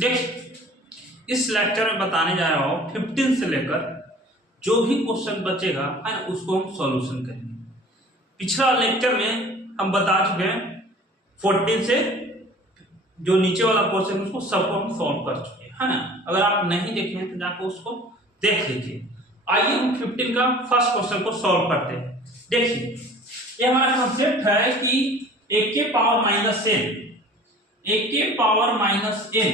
देखिए इस लेक्चर में बताने जा रहा हूँ 15 से लेकर जो भी क्वेश्चन बचेगा है ना उसको हम सॉल्यूशन करेंगे। पिछला लेक्चर में हम बता चुके हैं 14 से जो नीचे वाला क्वेश्चन उसको सबको हम सॉल्व कर चुके हैं, है ना। अगर आप नहीं देखे हैं तो जाकर उसको देख लीजिए। आइए हम 15 का फर्स्ट क्वेश्चन को सॉल्व करते हैं। देखिए ये हमारा कंसेप्ट है कि एक के पावर माइनस n,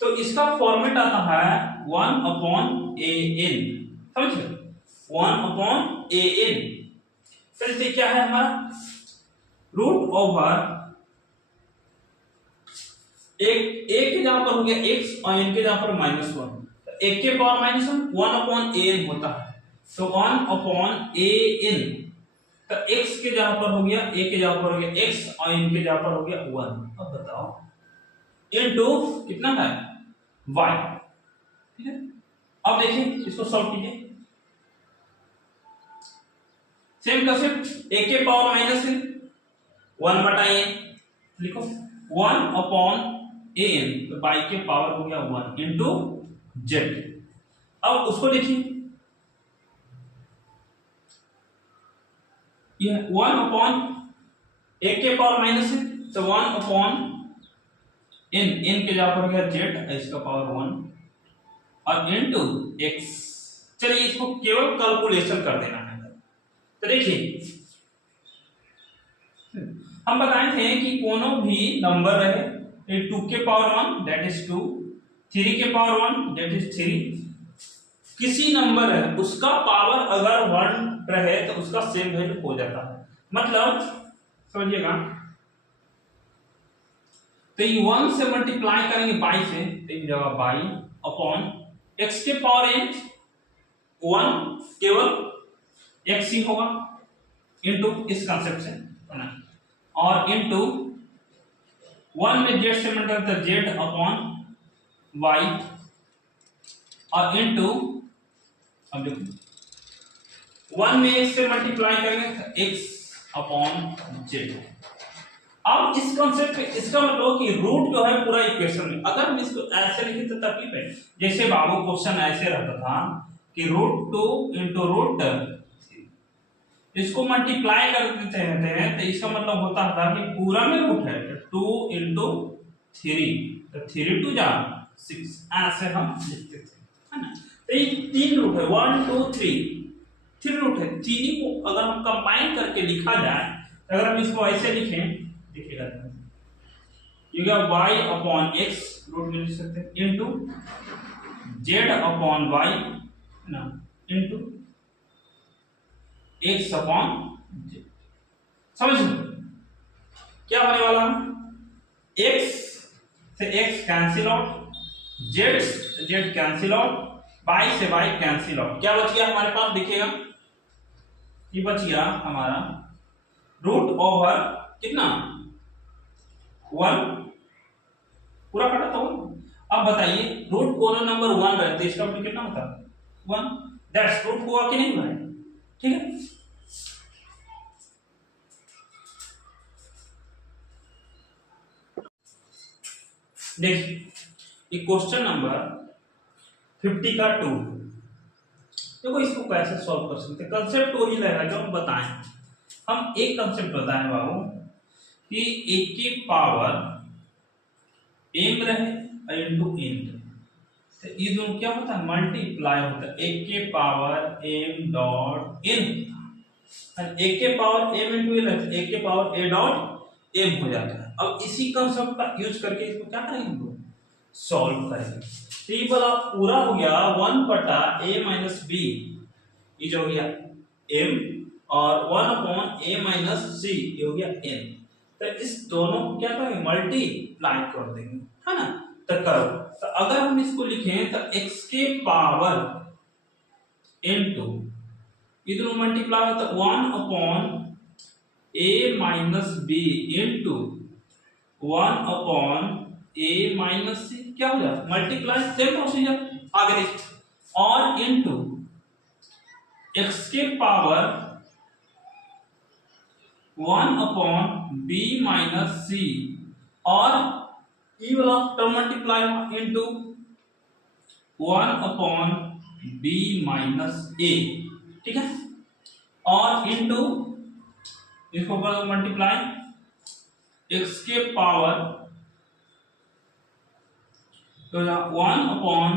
तो इसका फॉर्मेट आता है 1/an, समझिए 1/an। फिर से क्या है हमारा रूट ओवर एक के जहां पर हो गया x और n के जहां पर -1, तो एक के पावर -1 1/an होता है, तो 1/an, तो x के जहां पर हो गया a के जहां पर हो गया x और n के जहां पर हो गया 1। अब बताओ इनटू कितना है y, ठीक है। अब देखिए इसको सॉल्व कीजिए। सेम कंसेप्ट a के पावर -n 1/n लिखो 1/an, तो y के पावर हो गया 1 इनटू z। अब उसको लिखिए, ये 1/a के पावर -n, तो 1/n, n के जगह पर गया z, इसका पावर 1 और इनटू x। चलिए इसको केवल कैलकुलेशन कर देना है। तो देखिए हम बताए थे कि कोनो भी नंबर रहे 2 के पावर 1 दैट इज 2, 3 के पावर 1 दैट इज 3, किसी नंबर है उसका पावर अगर 1 रहे तो उसका सेम वैल्यू हो जाता है। मतलब समझिएगा, तो ये 1 से मल्टीप्लाई करेंगे बाई से, तो ये जगह बाई अपॉन x के पावर n 1 केवल x ही होगा इनटू इस कंसेप्ट से, और इनटू 1 में z से मल्टीप्लाई तो z अपॉन y, और इनटू अब देखो 1 में x से मल्टीप्लाई करेंगे तो x अपॉन z। अब इस कॉन्सेप्ट पे इसका मतलब कि रूट जो है पूरा इक्वेशन में, अगर हम इसको ऐसे लिखें तो तकलीफ है। जैसे बाबू क्वेश्चन ऐसे रहता था कि √2 इंटू रूट, इसको मल्टीप्लाई कर देते हैं तो इसका मतलब होता था कि पूरा में रूट है 2 इंटू 3, तो 3 2 जा 6, ऐसे हम लिखते थे, है ना। तो ये 3 रूट है 1 2 3 रूट है। तीनों को अगर हम कंबाइन करके लिखा जाए, अगर हम इसको ऐसे लिखें, देखिएगा ये y अपॉन x रूट में लिख सकते हैं इनटू z अपॉन y ना इनटू x अपॉन z। समझ क्या होने वाला है, x से x कैंसिल आउट, z से z कैंसिल आउट, y से y कैंसिल आउट। क्या बच गया हमारे पास, देखिएगा ये बच गया हमारा रूट ओवर कितना 1 पूरा कटा तो 1। अब बताइए रूट कोनो नंबर 1 रहे तो इसका वैल्यू कितना होता है 1, दैट्स रूट हुआ कि नहीं हुआ है, ठीक है। देखिए ये क्वेश्चन नंबर 50 का 2, देखो इसको कैसे सॉल्व कर सकते हैं। कंसेप्ट वही रहेगा जो हम बताएं। हम एक कंसेप्ट बताएं बाबू कि एक के पावर m रहे इनटू n, तो ये दोनों क्या होता है मल्टीप्लाई होता है, एक के पावर m डॉट n, एक के पावर m इनटू n, एक के पावर a डॉट m हो जाता है। अब इसी कंसेप्ट का यूज करके इसको क्या करेंगे सॉल्व करेंगे। तो ये वाला पूरा हो गया 1/a-b, ये जो हो गया m, और 1/a-c ये हो गया n। तो इस दोनों को क्या करेंगे मल्टीप्लाई कर देंगे, है ना। तो करो, तो अगर हम इसको लिखें तो x के पावर इनटू ये दोनों मल्टीप्लाई होता है 1/a-b इनटू 1/a-c, क्या हो जाए मल्टीप्लाई, सेम प्रोसीजर आगे देखिए, और इनटू x के पावर 1/b-c, और ई वाला टर्म मल्टीप्लाई हुआ इनटू 1 अपॉन बी माइनस ए, ठीक है, और इनटू इसको कर दो मल्टीप्लाई एक्स के पावर तो 1 अपॉन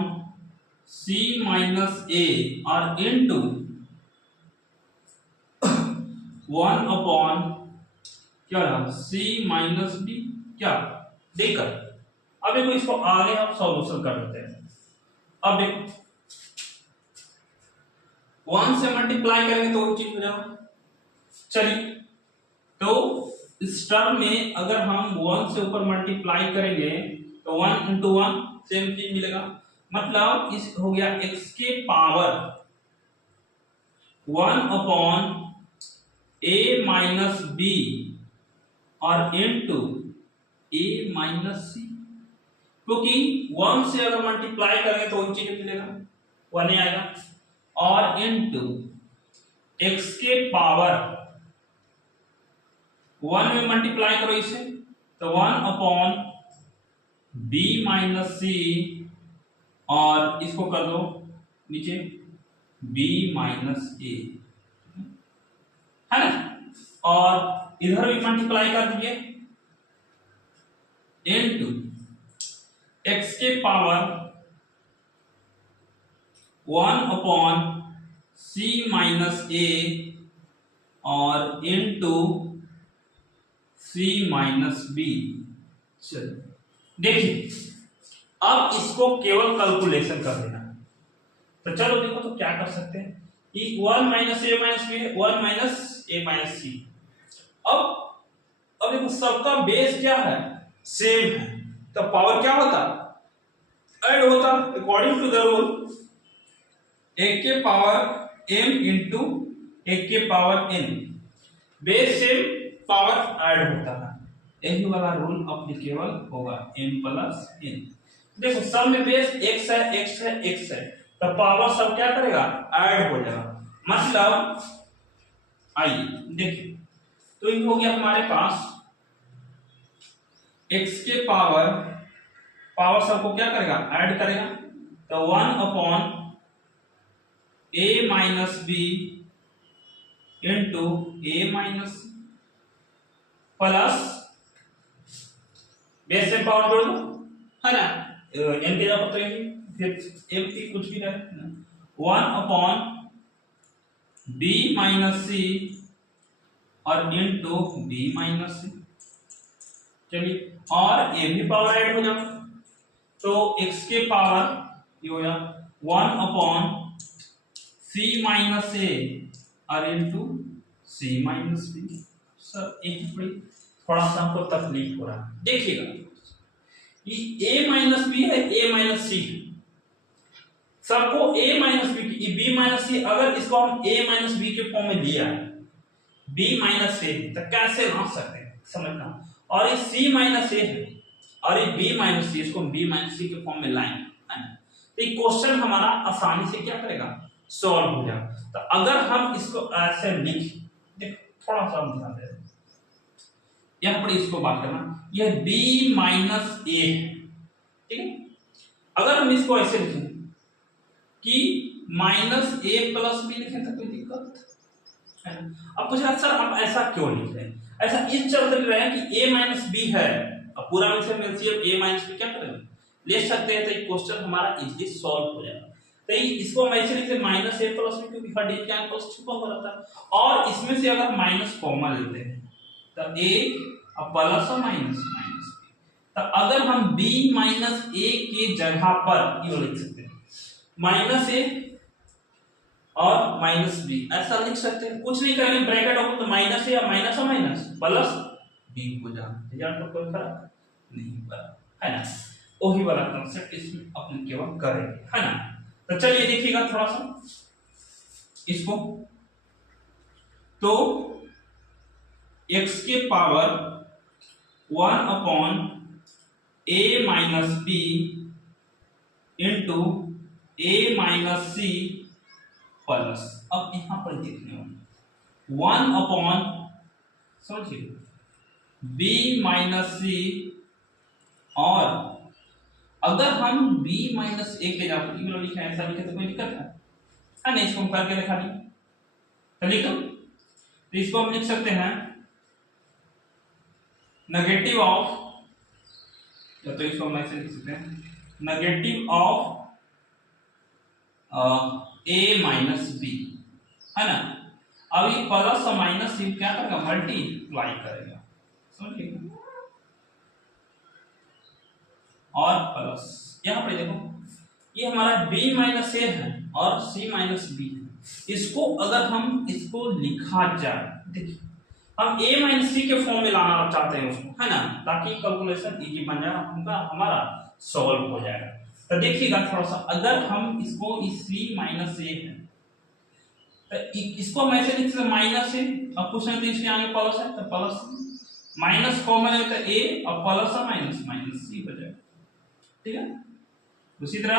सी माइनस ए और इनटू 1 अपॉन क्या रहा सी माइनस बी क्या देकर। अब देखो इसको आगे हम सॉल्यूशन कर देते हैं। अब देखो 1 से मल्टीप्लाई करेंगे तो वो चीज हो जाएगा। चलिए तो इस टर्म में अगर हम 1 से ऊपर मल्टीप्लाई करेंगे तो 1 इंटू 1 सेम चीज मिलेगा, मतलब इस हो गया x के power 1 upon a minus B और इनटू a माइनस सी, क्योंकि 1 से अगर मल्टीप्लाई करेंगे तो वही चीज मिलेगा 1 ही आएगा, और इनटू x के पावर 1 में मल्टीप्लाई करो इसे तो 1 अपॉन b माइनस सी और इसको कर दो नीचे b माइनस ए, है ना, और इधर भी मल्टीप्लाई कर दीजिए इनटू x के पावर 1 अपॉन c माइनस ए और इनटू c माइनस बी। चलिए देखिए अब इसको केवल कैलकुलेशन कर देना। तो चलो देखो तो क्या कर सकते हैं कि 1 माइनस ए माइनस बी 1 माइनस ए माइनस सी। अब देखो सबका बेस क्या है सेम है, तो पावर क्या होता ऐड होता अकॉर्डिंग टू द रूल एक के पावर m इंटू एक के power n, base same power add होता है, यही वाला रूल अप्लीकेबल होगा m प्लस n। देखो सब में बेस x है x है x है तो पावर सब क्या करेगा ऐड हो जाएगा, मतलब आइए देखिए तो ये हो गया हमारे पास x के पावर सबको क्या करेगा ऐड करेगा, तो 1 upon a minus B into a minus plus base से पावर जोड़ दो, है ना, n के जगह तो फिर m की कुछ भी रहे 1 अपॉन b माइनस सी और इनटू b माइनस सी। चलिए और ये भी पावर ऐड हो जाए तो x के पावर ये हो गया 1 अपॉन c माइनस ए और into c minus B. Sir एक ही थोड़ा सा हमको तकलीफ हो रहा है, देखिएगा ये a माइनस बी है a माइनस सी है, सबको a minus B b minus C, अगर इसको हम a माइनस बी के फॉर्म में लिया है b माइनस ए तो कैसे ला सकते हैं समझना, और ये c माइनस ए है और ये b माइनस सी, इसको हम b माइनस सी के फॉर्म में लाएंगे, है ना, तो ये क्वेश्चन हमारा आसानी से क्या करेगा सॉल्व हो जाएगा। तो अगर हम इसको ऐसे लिख देखो थोड़ा सा हम ध्यान दें यहाँ पर इसको बात करना यह b माइनस ए है, ठीक है, अगर हम इसको ऐसे लिखें कि माइनस ए प्लस बी लिखें तो कोई दिक्कत है ना। अब पूछा सर हम ऐसा क्यों लिख रहे हैं, ऐसा इस चलते लिख रहे हैं कि a माइनस बी है, अब पूरा विषय में a माइनस बी क्या करेंगे ले सकते हैं, तो ये क्वेश्चन हमारा इजीली सॉल्व हो जाएगा। तो इसको हम ऐसे लिखते माइनस ए प्लस बी क्योंकि हर डिजिट के आगे प्लस छुपा हुआ रहता है, और इसमें से अगर माइनस कॉमन लेते हैं तो a और प्लस और माइनस माइनस बी, तो अगर हम b माइनस ए के जगह पर ये लिख सकते हैं माइनस ए और माइनस बी, ऐसा लिख सकते हैं, कुछ नहीं करेंगे ब्रैकेट ओपन तो माइनस ए या माइनस और माइनस प्लस बी हो जाए तो कोई फर्क नहीं पड़ता, है ना, वही वाला कांसेप्ट इसमें अपन केवल करेंगे, है ना। तो चलिए देखिएगा थोड़ा सा इसको, तो x के power 1 upon a minus B into a minus C plus, अब यहां पर देखने होंगे 1 अपॉन समझिए b माइनस सी और अगर हम b माइनस ए के जगह पर लिखे ऐसा लिखे तो कोई दिक्कत है नहीं, इसको हम करके दिखा दें। तो लिखो, तो इसको हम लिख सकते हैं नेगेटिव ऑफ, या तो इसको हम ऐसे लिख सकते हैं negative of a minus B, है ना। अब ये प्लस और माइनस ये क्या करेगा, मल्टीप्लाई करेगा, समझिए। और प्लस यहां पर देखो, ये हमारा b माइनस ए है और c माइनस बी है। इसको अगर हम इसको लिखा जाए, देखिए हम a माइनस सी के फॉर्म में लाना चाहते हैं उसको, है ना, ताकि कैलकुलेशन इजी बन जाए, हमारा सॉल्व हो जाएगा। तो देखिएगा थोड़ा सा, अगर हम इसको इस c माइनस ए है तो इसको हम ऐसे लिख सकते हैं माइनस ए, अब कुछ नहीं तो इसके आगे प्लस है तो प्लस माइनस कॉमन है तो a और प्लस और माइनस माइनस सी हो जाएगा, ठीक है। उसी तरह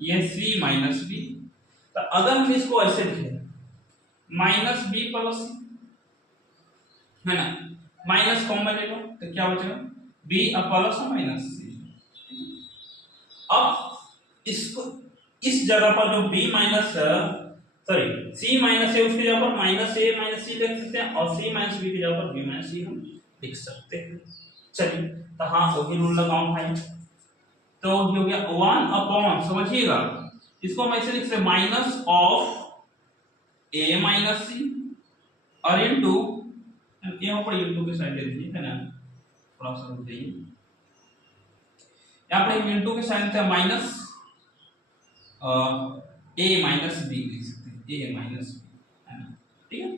ये c माइनस बी, तो अगर हम इसको ऐसे लिखें माइनस बी प्लस सी, है ना, माइनस कॉमन ले लो तो क्या बचेगा b और प्लस और माइनस सी। अब इसको इस जगह पर जो b minus sorry c minus है उसकी जगह पर माइनस a माइनस सी लिख सकते हैं, और c माइनस b की जगह पर b माइनस सी हम लिख सकते हैं। चलिए, तो हाँ वही रूल लगाओ भाई। तो हो गया 1 अपॉन, समझिएगा इसको हम ऐसे लिख सकते हैं माइनस ऑफ a माइनस सी और इनटू, यहां पर इनटू के साइड ले लीजिए, है ना, थोड़ा सा रुक जाइए, यहां पर इनटू के साइन था माइनस a माइनस b लिख सकते हैं, a माइनस b, है ना, ठीक है।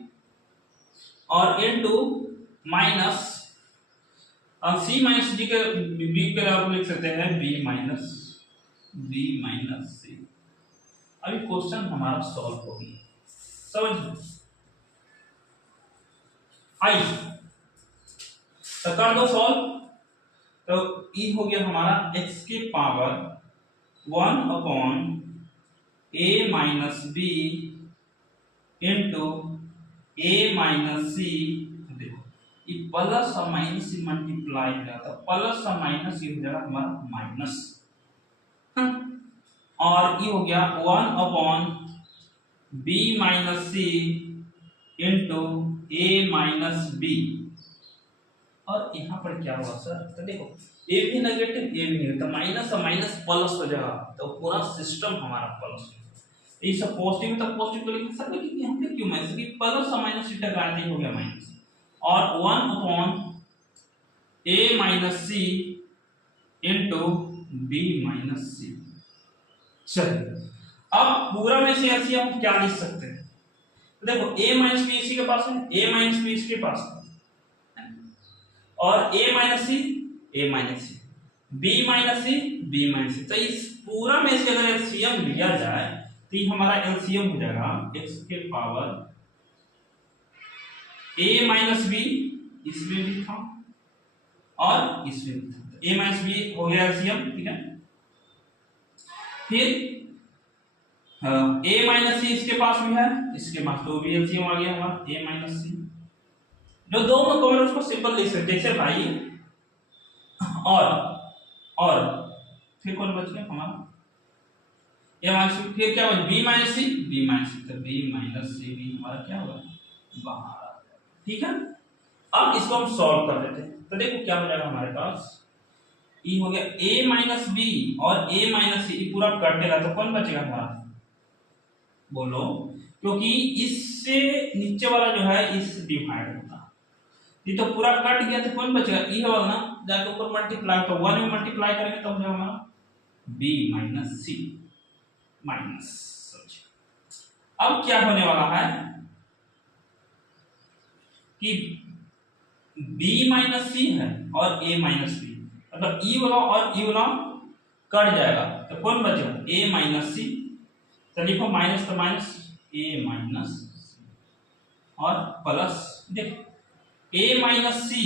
और into minus c minus d के b के आप लिख सकते हैं b माइनस c। अभी क्वेश्चन हमारा सॉल्व हो गया, समझ आई, तो कर दो सॉल्व। तो ई हो गया हमारा x के power 1 upon a minus B into a minus c. देखो ये प्लस और माइनस से मल्टीप्लाई हो जाता है, प्लस और माइनस ये हो जाएगा हमारा माइनस, और ये हो गया 1 upon b minus C into a minus B. और यहाँ पर क्या हुआ सर, तो देखो a भी नेगेटिव a भी नेगेटिव, तो माइनस और माइनस प्लस हो जाएगा, तो पूरा सिस्टम हमारा प्लस। ये सब पॉजिटिव में तो पॉजिटिव को लिख सकते हैं, हमने क्यों माइनस, कि प्लस और माइनस टकराते हो गया माइनस, और 1 upon a minus C into b minus c. चलिए अब पूरा में से ऐसे हम क्या लिख सकते हैं, तो देखो a माइनस बी इसी के पास है, a माइनस बी इसके पास है, और a minus c a minus c, b minus c b minus c. तो इस पूरा में से अगर एलसीएम लिया जाए तो ये हमारा एलसीएम हो जाएगा x के पावर a माइनस बी, इसमें भी था और इसमें भी था, a माइनस बी हो गया एलसीएम, ठीक है। फिर a माइनस सी इसके पास भी है, इसके पास तो भी एलसीएम आ गया हमारा a माइनस सी। जो दो में कॉमन उसको सिंपल लिख सकते हैं, जैसे भाई और फिर कौन बच गया हमारा a माइनस, फिर क्या होगा b minus c b minus c, तो b माइनस सी भी हमारा क्या होगा बाहर आ जाएगा, ठीक है। अब इसको हम सॉल्व कर देते हैं, तो देखो क्या हो जाएगा हमारे पास, e हो गया a माइनस बी और a माइनस सी पूरा कटेगा, तो कौन बचेगा हमारा, बोलो, क्योंकि इससे नीचे वाला जो है इस डिवाइड होता, ये तो पूरा कट गया, तो कौन बचेगा ई होगा ना, जाके ऊपर मल्टीप्लाई, तो 1 में मल्टीप्लाई करेंगे तो हो जाएगा हमारा b माइनस सी माइनस। अब क्या होने वाला है कि b माइनस सी है और a माइनस बी, मतलब ई वाला और ई वाला कट जाएगा, तो कौन बचेगा a माइनस सी, तो लिखो माइनस तो माइनस a माइनस और प्लस, देखो a माइनस सी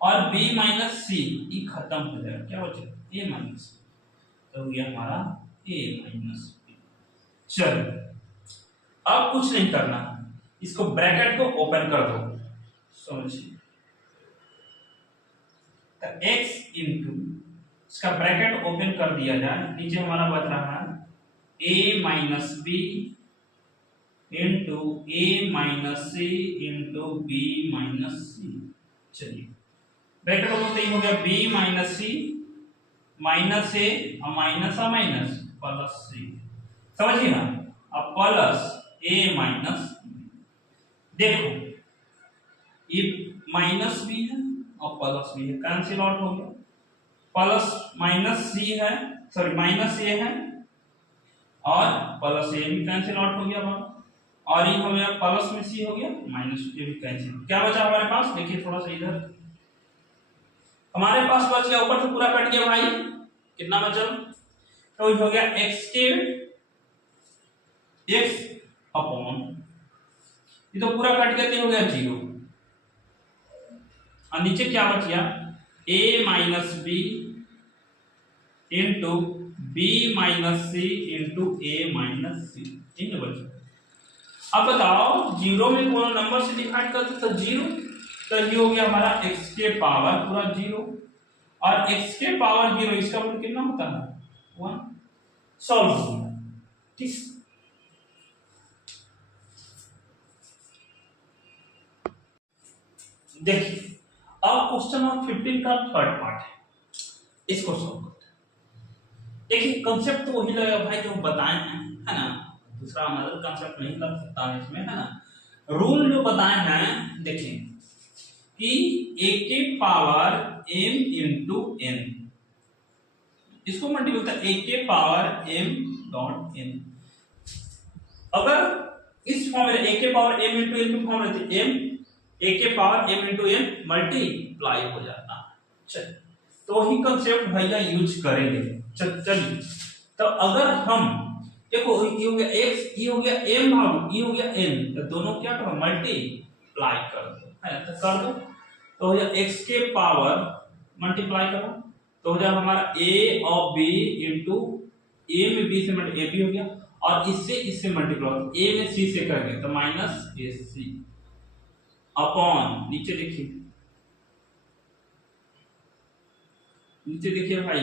और b माइनस सी ये खत्म हो जाएगा, क्या बचेगा a माइनस, तो हो गया हमारा a माइनस b। चलो अब कुछ नहीं करना, इसको ब्रैकेट को ओपन कर दो, समझिए, तो x इंटू इसका ब्रैकेट ओपन कर दिया जाए, नीचे हमारा बच रहा है a minus B into a minus C into b minus c. चलिए ब्रैकेट ओपन तो ये हो गया b माइनस सी माइनस ए और माइनस प्लस सी, समझिए ना। अब प्लस ए माइनस, देखो ये माइनस भी है और प्लस भी है, कैंसिल आउट हो गया। प्लस माइनस सी है, सॉरी माइनस ए है और प्लस ए भी कैंसिल आउट हो गया हमारा, और ये हो गया प्लस में सी हो गया, माइनस ए भी कैंसिल। क्या बचा हमारे पास, देखिए थोड़ा सा इधर हमारे पास बच गया, ऊपर से पूरा कट गया भाई, कितना बचा, तो ये हो गया x के x अपॉन, ये तो पूरा कट गया तो हो गया 0, और नीचे क्या बच गया a minus B into b minus C into a minus c, ठीक है बच्चों। अब बताओ जीरो में कौन नंबर से डिवाइड करते तो 0, तो ये हो गया हमारा x के पावर पूरा 0, और x के पावर 0 इसका मतलब कितना होता है 1, सॉल्व हो गया, ठीक। देखिए अब क्वेश्चन नंबर 15 का थर्ड पार्ट है, इसको सॉल्व करते हैं। देखिए कंसेप्ट तो वही लगेगा भाई जो बताए हैं, है ना, दूसरा अनदर कंसेप्ट नहीं लग सकता है इसमें, है ना। रूल जो बताए हैं देखिए कि a के पावर m इंटू n, इसको मल्टीपल होता है a के पावर m डॉट n। अगर इस फॉर्म में a के पावर m इंटू n की फॉर्म रहती m a के power m into n multiply हो जाता है। चल तो वही कंसेप्ट भैया यूज करेंगे। चलिए तो अगर हम देखो ये हो गया x, ये हो गया m भाग, ये हो गया n, तो दोनों क्या करो मल्टीप्लाई कर दो, है तो कर दो, तो हो जाए x के पावर मल्टीप्लाई करो तो हो जाए हमारा a और b इंटू a में b से मल्टीप्लाई a b हो गया, और इससे मल्टीप्लाई a में c से करेंगे तो माइनस ए सी अपॉन, नीचे देखिए भाई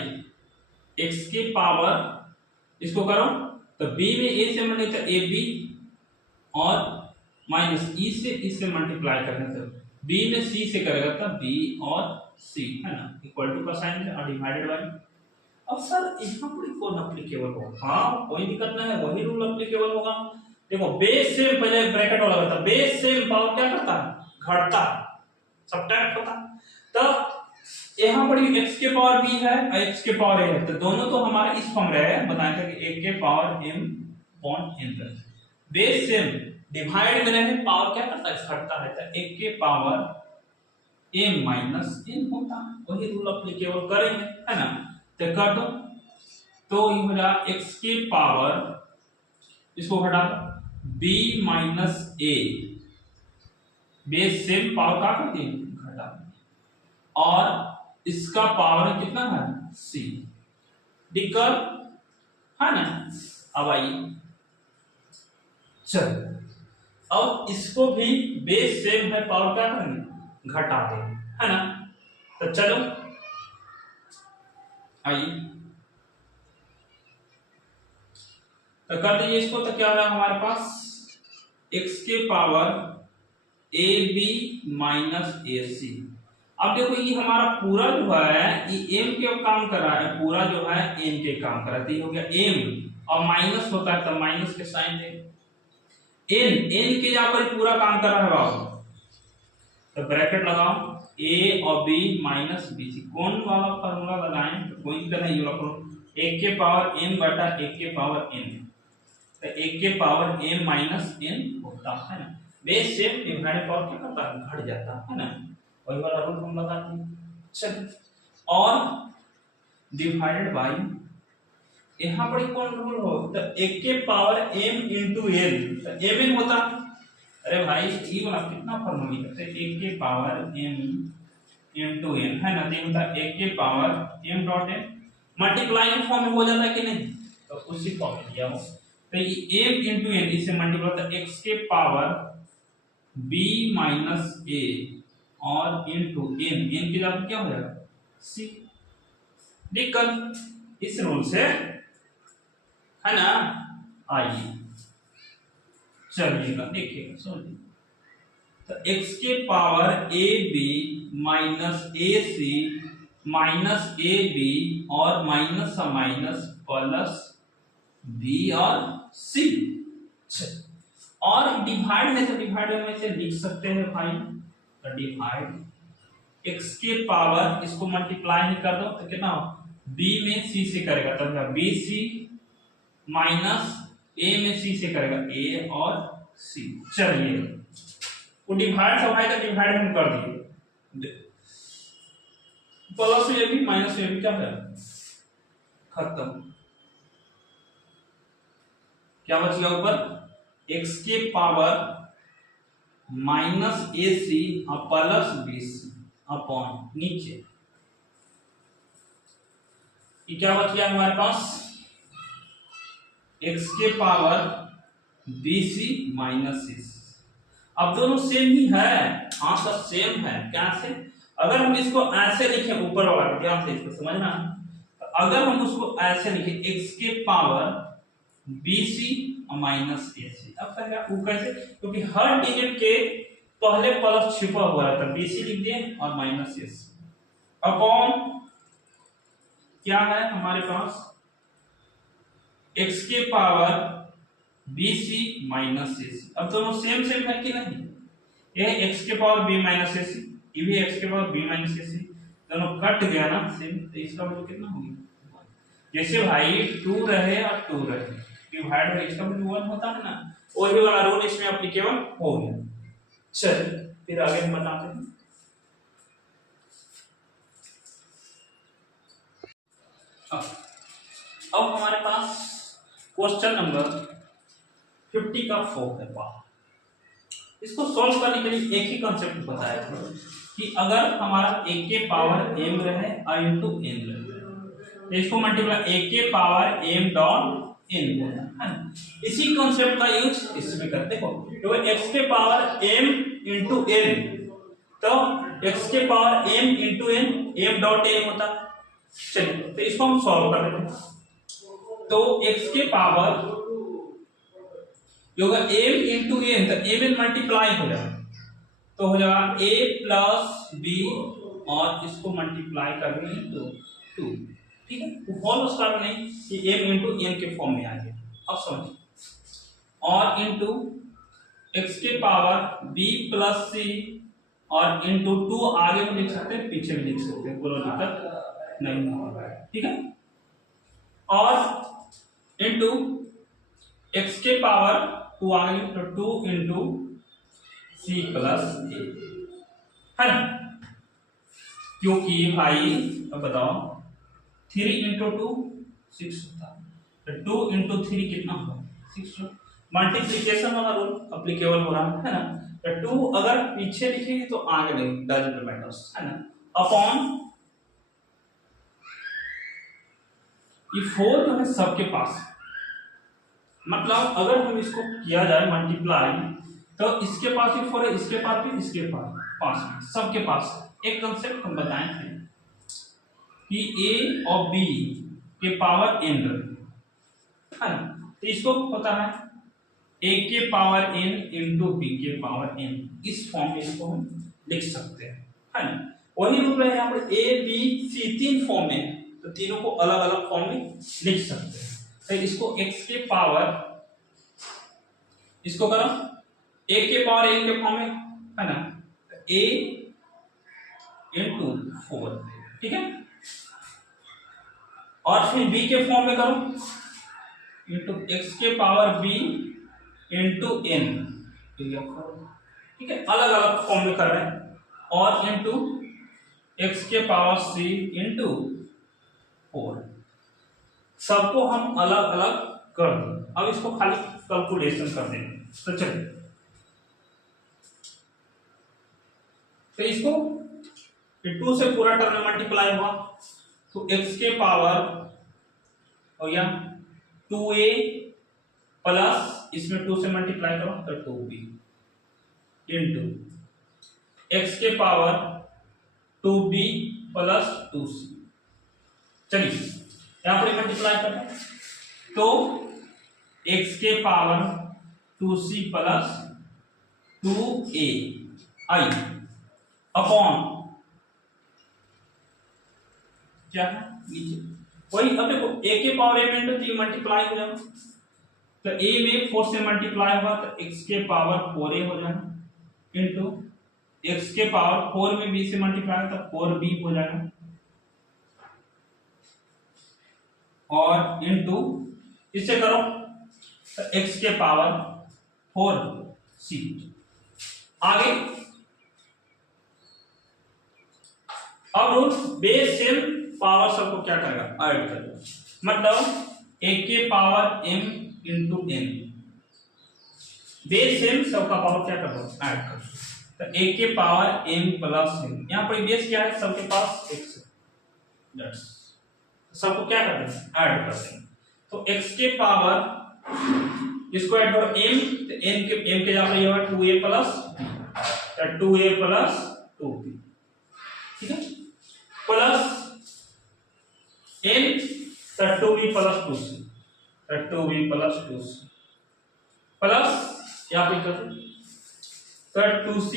x के पावर इसको करो तो b में a से मल्टीप्लाई ए बी और माइनस e से इससे मल्टीप्लाई करने तो b में c से करेगा तो b और c, है ना, इक्वल टू का साइन और डिवाइडेड बाय। अब सर यहाँ पर कौन एप्लीकेबल होगा, हाँ कोई दिक्कत नहीं है, वही रूल एप्लीकेबल होगा। देखो बेस सेम, पहले ब्रैकेट वाला होता है, बेस सेम पावर क्या करता है घटता है, सब्ट्रैक्ट होता है। तो यहाँ पर x के पावर b है और x के पावर a है, तो दोनों तो हमारे इस फॉर्म रहे हैं, बताया था कि a के power m upon n, base same divide में रहे पावर क्या करता है घटता है, तो a के पावर m माइनस n होता है, वही रूल एप्लीकेबल करेंगे, है ना। तो कर दो तो ये हो जाएगा x के पावर, इसको घटा दो b minus a, base same power का करती घटा, और इसका पावर कितना है c, डिकर, है ना। अब आइए चल अब इसको भी बेस सेम है पावर क्या करेंगे घटा देंगे, है ना। तो चलो आइए तो कर दीजिए इसको, तो क्या होगा हमारे पास x के power A B minus A सी। अब देखो ये हमारा पूरा जो है ये m के काम कर रहा है, पूरा जो है n के काम कर रहा है, तो ये हो गया m और माइनस होता है तो माइनस के साइन दे, n के यहाँ पर पूरा काम कर रहा है बाबू, तो ब्रैकेट लगाओ a और b माइनस बी सी, कौन वाला फार्मूला लगाएं तो कोई दिक्कत नहीं, एक के पावर m बटा एक के पावर n, तो एक के पावर m माइनस n होता है ना, बेस सेम डिवाइड पावर क्या करता है घट जाता है ना, वही वाला रूल हम लगाते हैं। चल और डिवाइडेड बाय, यहाँ पर कौन रूल हो तो एक के पावर m इंटू n, तो m होता, अरे भाई ये वाला कितना फॉर्मूला लिखते हैं एक के पावर m इंटू n, है ना, तो होता एक के power m dot n, multiply के फॉर्म में हो जाता है कि नहीं, तो उसी फॉर्म में दिया हो, तो ये m इंटू n इसे मल्टीप्लाई होता है x के पावर b माइनस a और इंटू n, n की जगह क्या हो जाएगा c, विकल्प इस रूल से, है ना। आइए चलिएगा, देखिएगा, सुनिए। तो x के power A B minus A C minus A B और माइनस माइनस प्लस बी और सी, और डिवाइड है तो डिवाइड में से लिख सकते हैं भाई। तो डिवाइड x के पावर, इसको मल्टीप्लाई ही कर दो तो कितना हो, b में c से करेगा तो क्या बी सी माइनस a में c से करेगा a और c। चलिए वो डिवाइड था भाई, तो डिवाइड हम कर दिए, प्लस में भी माइनस में भी क्या है, खत्म। क्या बच गया ऊपर, x के पावर माइनस ए सी और प्लस बी सी अपॉन नीचे, ये क्या बच गया हमारे पास, x के पावर बी सी माइनस सी। अब दोनों सेम ही है, हाँ सर सेम है। कैसे, अगर हम इसको ऐसे लिखें, ऊपर वाला ध्यान से इसको समझना, तो अगर हम उसको ऐसे लिखें x के power B C minus A सी, अब वो कैसे, क्योंकि हर डिजिट के पहले प्लस छिपा हुआ रहता है, बी सी लिख दिए और माइनस ए सी अपॉन क्या है हमारे पास, x के power B C minus A सी। अब दोनों सेम सेम है कि नहीं, ये x के पावर b माइनस ए सी, ये भी x के पावर b माइनस ए सी, दोनों कट गया ना सेम, तो इसका वैल्यू कितना होगा, जैसे भाई 2 रहे और 2 रहे, डिवाइड है इसका वैल्यू 1 होता है ना, वही वाला रूल इसमें एप्लीकेबल हो गया। चलिए फिर आगे हम बताते हैं। अब हमारे पास क्वेश्चन नंबर 50 का 4 है पार्ट। इसको सॉल्व करने के लिए एक ही कंसेप्ट बताया था कि अगर हमारा a के पावर m रहे और इनटू n रहे, तो इसको मल्टीप्लाई a के पावर m डॉट n होता है। इसी कंसेप्ट का यूज इसमें करते हो, तो x के पावर m इनटू n, तो x के power m into n m dot n होता है। चलिए तो इसको हम सॉल्व कर लेते हैं। तो x के पावर जो होगा m इंटू n, तो m मल्टीप्लाई हो जाएगा, तो हो जाएगा a प्लस b और इसको मल्टीप्लाई करेंगे तो 2, ठीक है। तो होल उसका नहीं कि m इंटू n के फॉर्म में आ गया, अब समझिए, और इंटू x के पावर b प्लस c और इंटू 2 आगे भी लिख सकते हैं पीछे भी लिख सकते हैं, कोई दिक्कत नहीं होगा, ठीक है। और इंटू x के पावर 2 आगे तो 2 इंटू सी प्लस ए, है ना, क्योंकि भाई अब बताओ 3 इंटू 2 6 होता है, तो 2 इंटू 3 कितना होगा 6, मल्टीप्लिकेशन वाला रूल एप्लीकेबल हो रहा है ना। तो 2 अगर पीछे लिखेंगे तो आगे नहीं, डजंट मैटर्स, है ना, अपॉन ये 4 जो है सबके पास, मतलब अगर हम इसको किया जाए मल्टीप्लाई, तो इसके पास भी 4 है, इसके पास भी, इसके पास भी, सबके पास। एक कंसेप्ट हम बताए थे कि a और b के पावर n है ना, तो इसको पता है a के पावर n इंटू b के पावर n, इस फॉर्म में इसको हम लिख सकते हैं, है ना। वही रूप है यहाँ पर a b c 3 फॉर्म में, तो तीनों को अलग अलग फॉर्म में लिख सकते हैं। तो इसको x के पावर, इसको करो a के पावर n के फॉर्म में, है ना, a इंटू 4, ठीक है, और फिर b के फॉर्म में करो इंटू x के पावर b इंटू n, ठीक है, अलग अलग फॉर्म में कर रहे हैं, और इंटू x के पावर c इंटू 4, सबको हम अलग अलग कर दें। अब इसको खाली कैलकुलेशन कर देंगे, तो चलिए, तो इसको 2 से पूरा टर्म में मल्टीप्लाई हुआ, तो x के पावर हो गया 2a प्लस इसमें 2 से मल्टीप्लाई करो तो 2b इंटू x के पावर 2b प्लस 2c। चलिए यहाँ पर मल्टीप्लाई करते हैं, तो x के power 2c plus 2a i upon क्या है नीचे वही। अब देखो a के पावर m इंटू तो ये मल्टीप्लाई हो जाएगा, तो a में 4 से मल्टीप्लाई हुआ तो x के पावर 4a हो जाएगा इंटू x के पावर 4 में b से मल्टीप्लाई तो 4b हो जाएगा और इंटू इससे करो तो x के पावर 4c। आगे अब रूल बेस सेम पावर सबको क्या करेगा ऐड करेगा, मतलब a के power m into n base same सबका पावर क्या कर दो ऐड कर दो, तो a के पावर m प्लस n, यहाँ पर बेस क्या है सबके पास x है, सबको क्या कर देंगे ऐड कर देंगे, तो x के पावर इसको ऐड करो m, तो m के जगह ये होगा 2a plus 2a plus 2b, ठीक है, plus n 2b plus 2c 2b plus 2c plus यहाँ पे कर 2c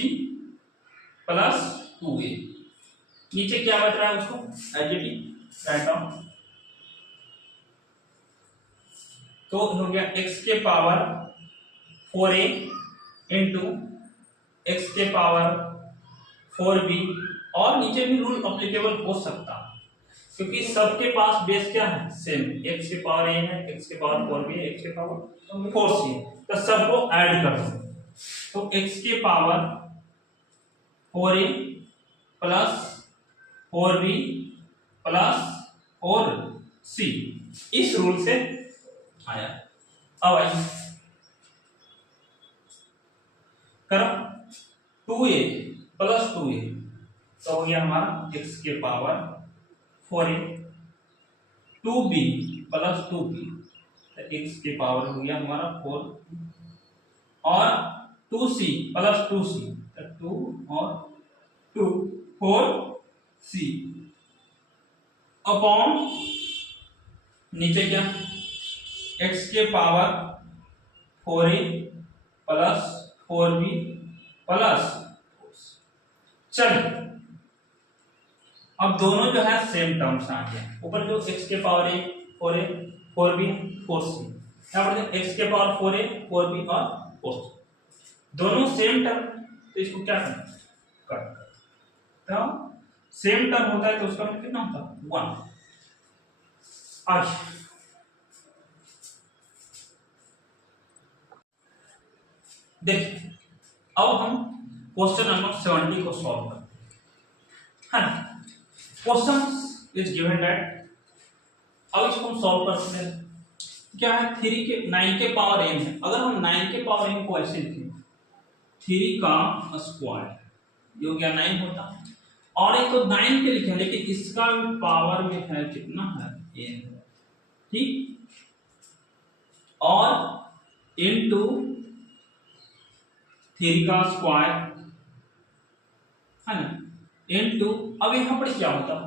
प्लस 2a, नीचे क्या बच रहा है उसको as it is write down, तो हो गया x के पावर 4a इंटू x के पावर 4b, और नीचे भी रूल अप्लीकेबल हो सकता है क्योंकि सबके पास बेस क्या है सेम, x के पावर a है, x के पावर 4b है, x के पावर 4c है, तो सबको ऐड कर दो, तो x के power 4a plus 4b plus 4c इस रूल से आया। अब आइए करो 2a प्लस 2a, तो हो गया हमारा x के power 4a, 2b plus 2b तो x के पावर हो गया हमारा 4, और 2c प्लस 2c तो 2 और 2 4c अपॉन नीचे क्या x के power 4a plus 4b plus, चलिए अब दोनों जो है सेम टर्म्स आ गए, ऊपर जो x के power a 4a 4b 4c, यहाँ पर x के पावर 4a 4b और 4c दोनों सेम टर्म, तो इसको क्या करना कट, तो सेम टर्म होता है तो उसका मतलब कितना होता है 1। आज देखिए अब हम क्वेश्चन नंबर 70 को सॉल्व करते हैं। क्वेश्चन इज गिवन दैट, अब इसको हम सॉल्व करते हैं, क्या है 3 के 9 के पावर n है, अगर हम 9 के पावर n को ऐसे लिखें 3 का स्क्वायर ये हो गया 9 होता, और एक तो 9 के लिखे लेकिन इसका पावर में है कितना है n, ठीक, और इनटू 3 का स्क्वायर है ना इनटू, अब यहाँ पर क्या होता है,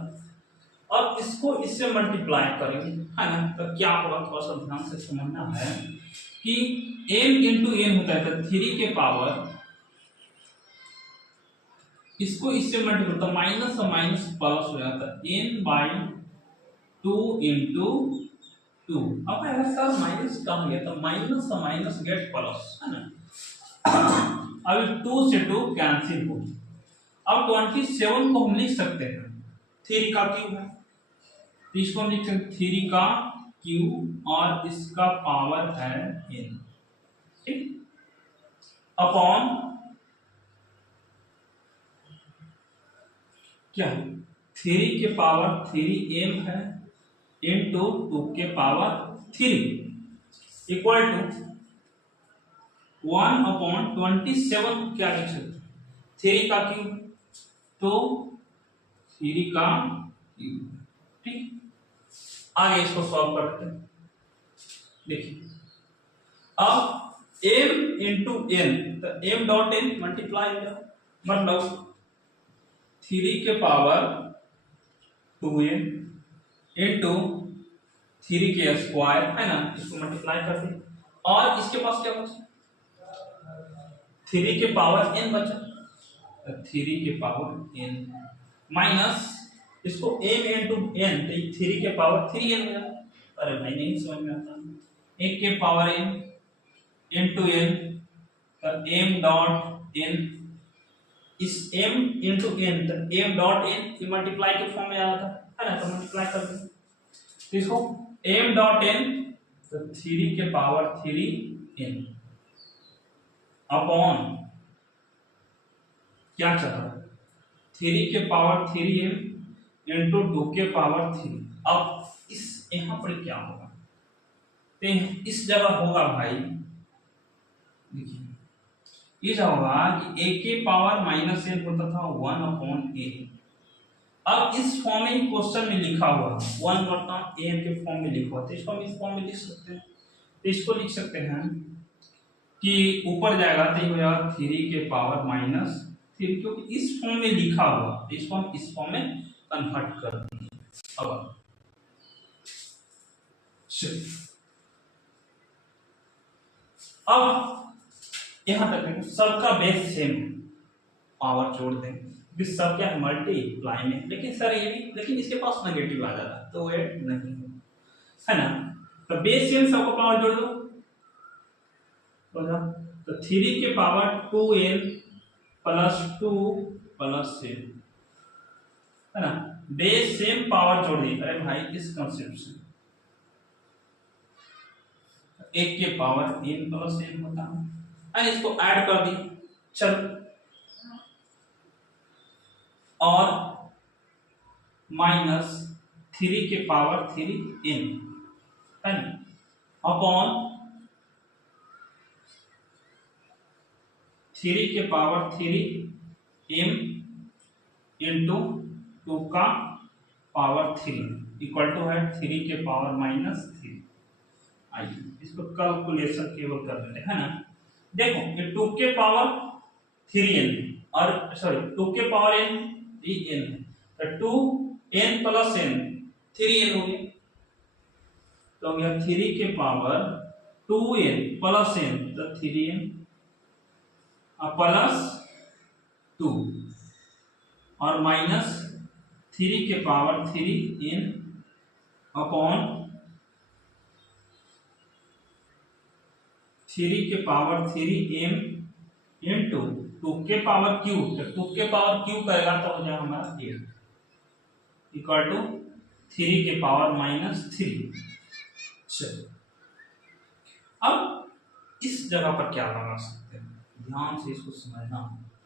अब इसको इससे मल्टीप्लाई करेंगे है ना, तो क्या होगा थोड़ा सा ध्यान से समझना है कि m इंटू n होता है, तो 3 के पावर इसको इससे मल्टीप्लाई तो माइनस और माइनस प्लस हो जाता है n बाई 2 इंटू 2, अब ऐसा माइनस कहाँ गया, तो माइनस और माइनस गेट प्लस है ना, अब 2 से 2 कैंसिल हो, अब 27 को हम लिख सकते हैं 3 का क्यूब है, तो इसको हम लिख सकते हैं 3 का क्यूब और इसका पावर है n, ठीक, अपॉन क्या 3 के पावर 3m है इंटू 2 के पावर 3 इक्वल टू 1/27 क्या लिख सकते 3 का क्यूब, तो 3 का क्यूब, ठीक, आगे इसको सॉल्व करते हैं। देखिए अब m इंटू n, तो m डॉट n मल्टीप्लाई हो जाए, मतलब 3 के पावर 2m इंटू 3 के स्क्वायर है ना, इसको मल्टीप्लाई कर दें और इसके पास क्या बचा 3 के पावर n बचा, 3 के पावर n माइनस इसको m इंटू n, तो 3 के पावर 3n हो जाता। अरे भाई नहीं समझ में आता, 1 के पावर n इंटू n, तो m डॉट n, इस m इंटू n, तो m डॉट n मल्टीप्लाई के फॉर्म में आ जाता है ना, तो मल्टीप्लाई कर दें तो इसको m डॉट n, तो 3 के पावर 3n अपॉन क्या चल रहा है 3 के पावर 3m इंटू 2 के पावर 3। अब इस यहां पर क्या होगा, तो इस जगह होगा भाई, देखिए ये जो होगा कि a के पावर माइनस n होता था 1 अपॉन a। अब इस फॉर्म में क्वेश्चन में लिखा हुआ 1 बटा a के फॉर्म में लिखा हुआ, तो इसको हम इस फॉर्म में लिख सकते हैं। तो इसको लिख सकते हैं कि ऊपर जाएगा तो ये हो जाएगा 3 के पावर माइनस 3, क्योंकि इस फॉर्म में लिखा हुआ, तो इसको हम इस फॉर्म में कन्वर्ट कर देंगे। अब यहां तक सबका बेस सेम, पावर जोड़ देंगे, सब क्या है मल्टीप्लाई में, लेकिन सर ये भी, लेकिन इसके पास नेगेटिव आ जाता है तो वो नहीं है ना, तो बेस सेम सबको पावर जोड़ दो तो 3 के पावर 2n प्लस 2 प्लस 7 है ना, बेस सेम पावर जोड़ दी। अरे भाई इस कंसेप्ट से 1 के पावर n प्लस n होता है, इसको ऐड कर दी चल, और माइनस 3 के पावर 3n है ना अपॉन 3 के पावर 3m इंटू 2 का पावर 3 इक्वल टू है 3 के पावर माइनस 3। आइए इसको कैलकुलेशन केवल कर लेते हैं ना, देखो ये 2 के पावर 3n और सॉरी 2 के पावर n ये n है, तो 2n प्लस n 3n हो गया, तो हो गया 3 के पावर 2n प्लस n, तो 3n प्लस 2 और माइनस 3 के पावर 3n अपॉन 3 के पावर 3m इंटू 2 के पावर q, तो 2 के पावर q करेगा तो हो जाएगा हमारा 8 इक्वल टू 3 के पावर माइनस 3। चलो अब इस जगह पर क्या लगा सकते हैं, ध्यान से इसको समझना।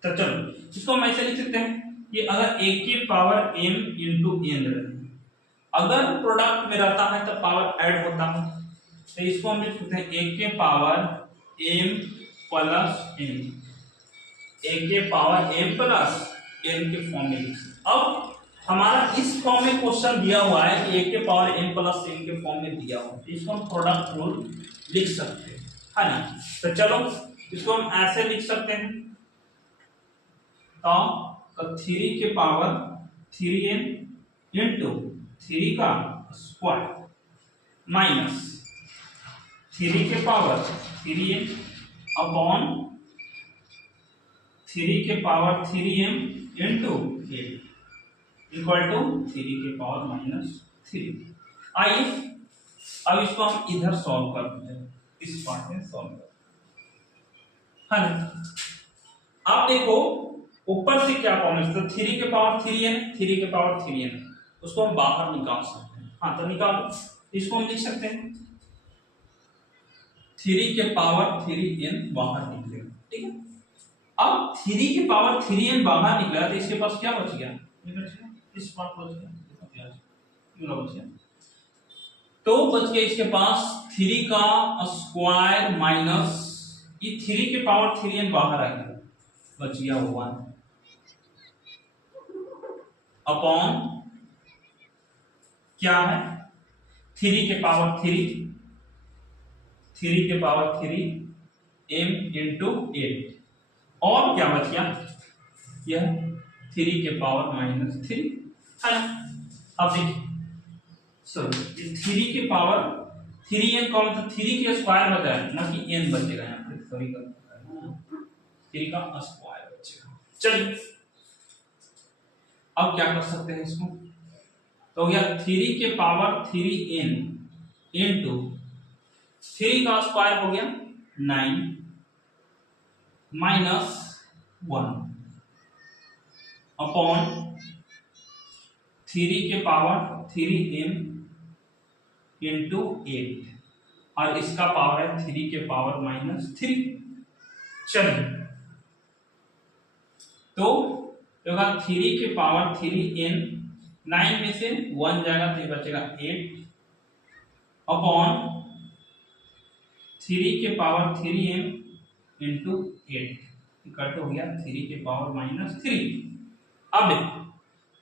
तो चलो इसको हम ऐसे लिख सकते हैं कि अगर a के पावर m इंटू n रहे, अगर प्रोडक्ट में रहता है तो पावर ऐड होता है, तो इसको हम लिख सकते हैं a के power m plus n, a के पावर m प्लस n के फॉर्म में लिख सकते। अब हमारा इस फॉर्म में क्वेश्चन दिया हुआ है कि a के पावर m प्लस n के फॉर्म में दिया हुआ है, इसको हम प्रोडक्ट रूल लिख सकते हैं है ना। तो चलो इसको हम ऐसे लिख सकते हैं, तो 3 के पावर 3n इंटू 3 का स्क्वायर माइनस 3 के पावर 3n अपॉन 3 के power 3m into 8 equal to 3 के पावर माइनस 3। आइए अब इसको हम इधर सॉल्व कर देते हैं, इस पार्ट में सॉल्व कर है ना। आप देखो ऊपर से क्या फॉर्मूला, तो 3 के पावर 3n 3 के पावर 3n उसको हम बाहर निकाल सकते हैं, हाँ तो निकालो, इसको हम लिख सकते हैं 3 के पावर 3n बाहर निकलेगा, ठीक है। अब 3 के पावर 3n बाहर निकला तो इसके पास क्या बच गया, ये बच गया, इस पार्ट बच गया, क्यों बच गया, तो बच गया इसके पास 3 का स्क्वायर माइनस ये 3 के पावर 3n बाहर आ गया, बच गया 1 अपॉन क्या है 3 के पावर 3 के पावर 3 m इंटू 8 और क्या बच गया यह 3 के पावर माइनस 3 है ना। अब देखिए सॉरी 3 के पावर 3n का मतलब 3 के स्क्वायर बचा है ना कि n बचेगा यहाँ पे, सॉरी 3 का स्क्वायर बचेगा। चलिए अब क्या कर सकते हैं इसको, तो हो गया 3 के पावर 3n इंटू 3 का स्क्वायर हो गया 9 माइनस 1 अपॉन 3 के पावर 3m इंटू 8 और इसका पावर है 3 के पावर -3। चलिए तो होगा 3 के पावर 3n, 9 में से 1 जाएगा तो ये बचेगा 8 अपॉन 3 के पावर 3m इंटू 8 इक्वल हो गया 3 के पावर -3। अब देखो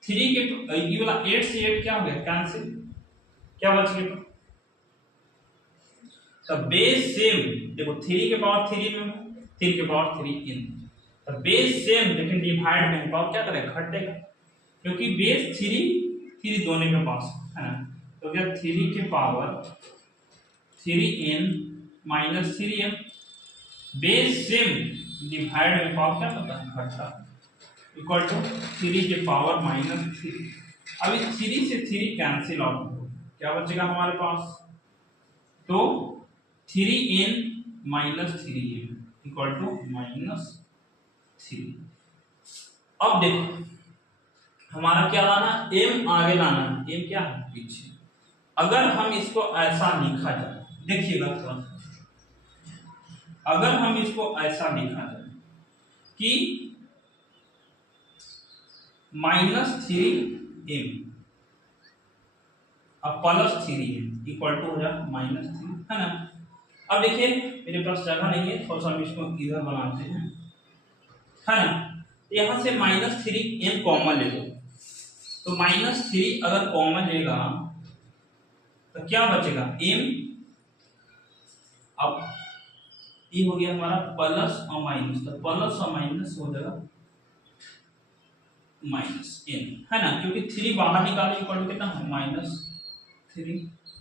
3 के ये वाला 8 से 8 क्या हो गया कैंसिल, क्या बच गया, तो बेस सेम देखो 3 के पावर 3 में 3 के पावर 3n, तो बेस सेम लेकिन डिवाइड में पावर क्या करेगा घटेगा, क्योंकि बेस 3 दोनों के पास है ना, तो क्या 3 के power 3n minus 3m, base same divide में पावर क्या करता है घटता, इक्वल टू 3 के पावर -3। अब इस 3 से 3 कैंसिल आउट हो, क्या बचेगा हमारे पास, तो 3n minus 3m equal to -3। अब देखो हमारा क्या लाना, m आगे लाना, m क्या है पीछे। अगर हम इसको ऐसा लिखा जाए, देखिएगा थोड़ा, अगर हम इसको ऐसा लिखा जाए कि -3m अब +3m इक्वल टू हो जाए -3, है ना। अब देखिए मेरे पास जगह नहीं है, थोड़ा सा हम इसको इधर बनाते हैं, है ना। यहां से -3m कॉमन ले लो, तो -3 अगर कॉमन लेगा तो क्या बचेगा m, अब ये हो गया हमारा प्लस और माइनस, तो प्लस और माइनस हो जाएगा -n, है ना, क्योंकि 3 बाहर निकाले इक्वल कितना है -3,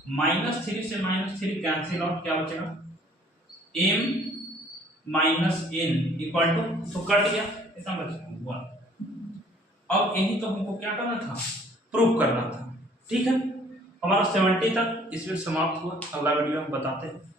-3 से -3 कैंसिल आउट, क्या बचेगा m -n इक्वल टू, तो कट गया कितना बचेगा 1। अब यही तो हमको क्या करना था, प्रूफ करना था। ठीक है, हमारा 70 तक इसमें समाप्त हुआ, अगला वीडियो हम बताते हैं।